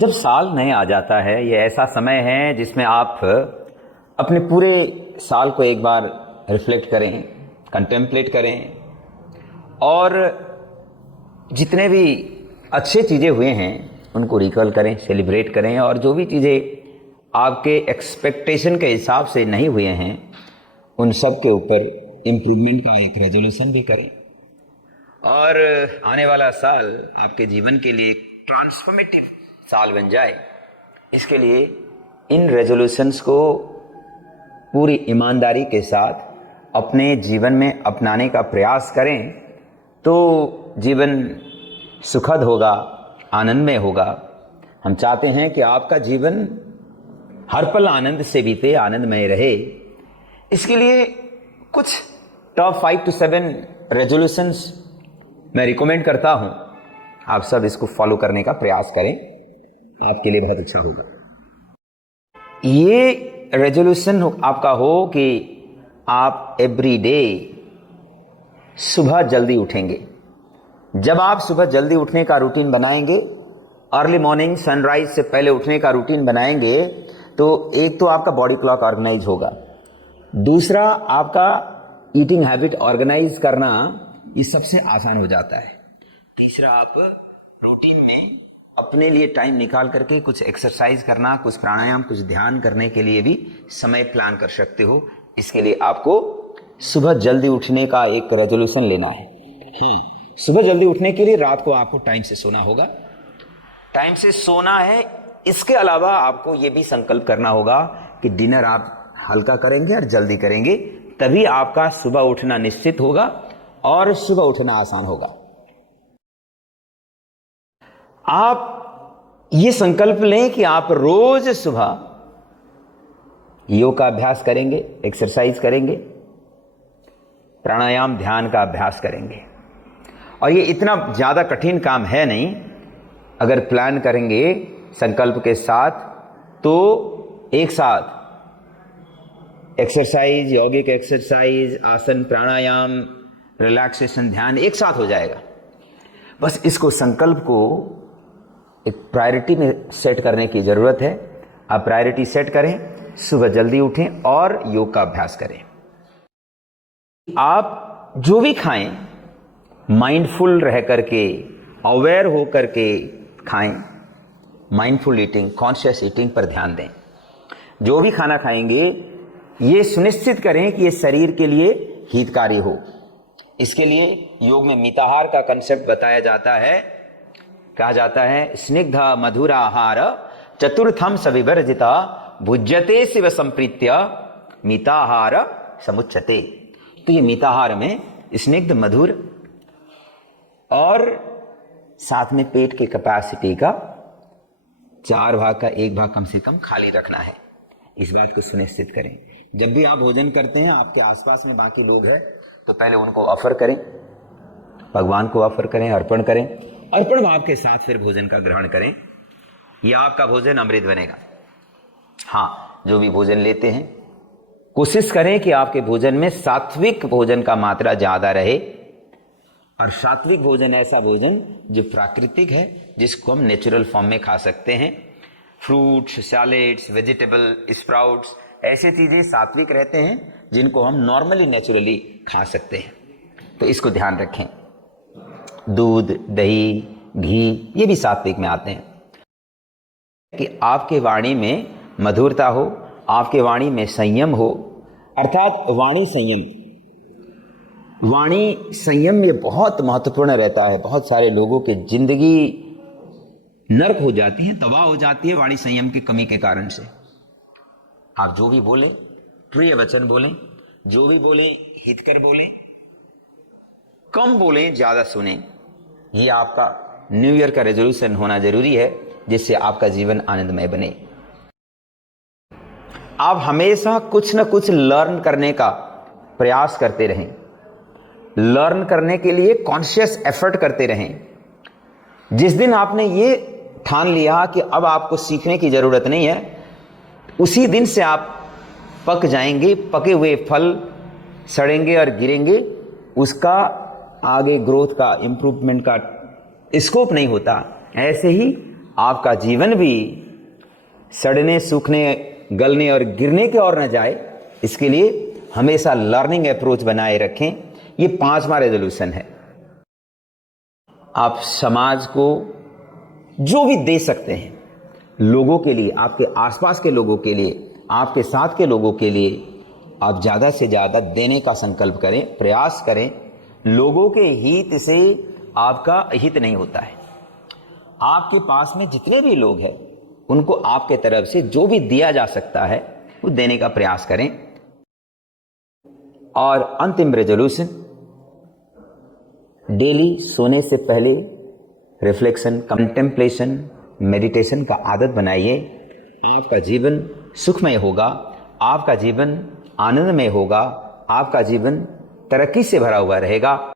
जब साल नए आ जाता है, ये ऐसा समय है जिसमें आप अपने पूरे साल को एक बार रिफ्लेक्ट करें, कंटेम्पलेट करें और जितने भी अच्छे चीज़ें हुए हैं उनको रिकॉल करें, सेलिब्रेट करें, और जो भी चीज़ें आपके एक्सपेक्टेशन के हिसाब से नहीं हुए हैं उन सब के ऊपर इम्प्रूवमेंट का एक रेजोल्यूशन भी करें। और आने वाला साल आपके जीवन के लिए ट्रांसफॉर्मेटिव साल बन जाए, इसके लिए इन रेजोल्यूशंस को पूरी ईमानदारी के साथ अपने जीवन में अपनाने का प्रयास करें तो जीवन सुखद होगा, आनंदमय होगा। हम चाहते हैं कि आपका जीवन हर पल आनंद से बीते, आनंदमय रहे। इसके लिए कुछ टॉप 5 to 7 रेजोल्यूशंस मैं रिकमेंड करता हूं, आप सब इसको फॉलो करने का प्रयास करें, आपके लिए बहुत अच्छा होगा। ये रेजोल्यूशन आपका हो कि आप एवरी डे सुबह जल्दी उठेंगे। जब आप सुबह जल्दी उठने का रूटीन बनाएंगे, अर्ली मॉर्निंग सनराइज से पहले उठने का रूटीन बनाएंगे, तो एक तो आपका बॉडी क्लॉक ऑर्गेनाइज होगा, दूसरा आपका ईटिंग हैबिट ऑर्गेनाइज करना ये सबसे आसान हो जाता है, तीसरा आप रूटीन में अपने लिए टाइम निकाल करके कुछ एक्सरसाइज करना, कुछ प्राणायाम, कुछ ध्यान करने के लिए भी समय प्लान कर सकते हो। इसके लिए आपको सुबह जल्दी उठने का एक रेजोल्यूशन लेना है। सुबह जल्दी उठने के लिए रात को आपको टाइम से सोना होगा, टाइम से सोना है। इसके अलावा आपको यह भी संकल्प करना होगा कि डिनर आप हल्का करेंगे और जल्दी करेंगे, तभी आपका सुबह उठना निश्चित होगा और सुबह उठना आसान होगा। आप ये संकल्प लें कि आप रोज सुबह योग का अभ्यास करेंगे, एक्सरसाइज करेंगे, प्राणायाम ध्यान का अभ्यास करेंगे। और ये इतना ज्यादा कठिन काम है नहीं, अगर प्लान करेंगे संकल्प के साथ तो एक साथ एक्सरसाइज, यौगिक एक्सरसाइज, आसन, प्राणायाम, रिलैक्सेशन, ध्यान एक साथ हो जाएगा। बस इसको संकल्प को एक प्रायोरिटी में सेट करने की जरूरत है। आप प्रायोरिटी सेट करें, सुबह जल्दी उठें और योग का अभ्यास करें। आप जो भी खाएं माइंडफुल रह करके, अवेयर हो करके खाएं। माइंडफुल ईटिंग, कॉन्शियस ईटिंग पर ध्यान दें। जो भी खाना खाएंगे ये सुनिश्चित करें कि ये शरीर के लिए हितकारी हो। इसके लिए योग में मिताहार का कंसेप्ट बताया जाता है, कहा जाता है स्निग्ध मधुर आहार चतुर्थम सविवर्जिता भुज्यते शिव संप्रीत्य मिताहार समुच्यते। तो ये मिताहार में स्निग्ध, मधुर और साथ में पेट के कैपेसिटी का 4 भाग का 1 भाग कम से कम खाली रखना है। इस बात को सुनिश्चित करें। जब भी आप भोजन करते हैं, आपके आसपास में बाकी लोग हैं तो पहले उनको ऑफर करें, भगवान को ऑफर करें, अर्पण करें, अर्पण भाव के साथ फिर भोजन का ग्रहण करें। यह आपका भोजन अमृत बनेगा। हाँ, जो भी भोजन लेते हैं कोशिश करें कि आपके भोजन में सात्विक भोजन का मात्रा ज्यादा रहे। और सात्विक भोजन ऐसा भोजन जो प्राकृतिक है, जिसको हम नेचुरल फॉर्म में खा सकते हैं। फ्रूट्स, सैलेड्स, वेजिटेबल, स्प्राउट्स, ऐसी चीजें सात्विक रहते हैं जिनको हम नॉर्मली, नेचुरली खा सकते हैं। तो इसको ध्यान रखें। दूध, दही, घी ये भी सात्विक में आते हैं। कि आपके वाणी में मधुरता हो, आपके वाणी में संयम हो, अर्थात वाणी संयम। वाणी संयम ये बहुत महत्वपूर्ण रहता है। बहुत सारे लोगों की जिंदगी नरक हो जाती है, तबाह हो जाती है वाणी संयम की कमी के कारण से। आप जो भी बोलें प्रिय वचन बोलें, जो भी बोलें हितकर बोलें, कम बोलें ज्यादा सुने। ये आपका न्यू ईयर का रेजोल्यूशन होना जरूरी है, जिससे आपका जीवन आनंदमय बने। आप हमेशा कुछ न कुछ लर्न करने का प्रयास करते रहें। लर्न करने के लिए कॉन्शियस एफर्ट करते रहें। जिस दिन आपने ये ठान लिया कि अब आपको सीखने की जरूरत नहीं है, उसी दिन से आप पक जाएंगे। पके हुए फल सड़ेंगे और गिरेंगे, उसका आगे ग्रोथ का, इंप्रूवमेंट का स्कोप नहीं होता। ऐसे ही आपका जीवन भी सड़ने, सूखने, गलने और गिरने की ओर न जाए, इसके लिए हमेशा लर्निंग अप्रोच बनाए रखें। ये 5वां रेजोल्यूशन है। आप समाज को जो भी दे सकते हैं, लोगों के लिए, आपके आसपास के लोगों के लिए, आपके साथ के लोगों के लिए आप ज्यादा से ज्यादा देने का संकल्प करें, प्रयास करें। लोगों के हित से आपका हित नहीं होता है। आपके पास में जितने भी लोग हैं उनको आपके तरफ से जो भी दिया जा सकता है वो देने का प्रयास करें। और अंतिम रेजोल्यूशन, डेली सोने से पहले रिफ्लेक्शन, कंटेम्पलेशन, मेडिटेशन का आदत बनाइए। आपका जीवन सुखमय होगा, आपका जीवन आनंदमय होगा, आपका जीवन तरक्की से भरा हुआ रहेगा।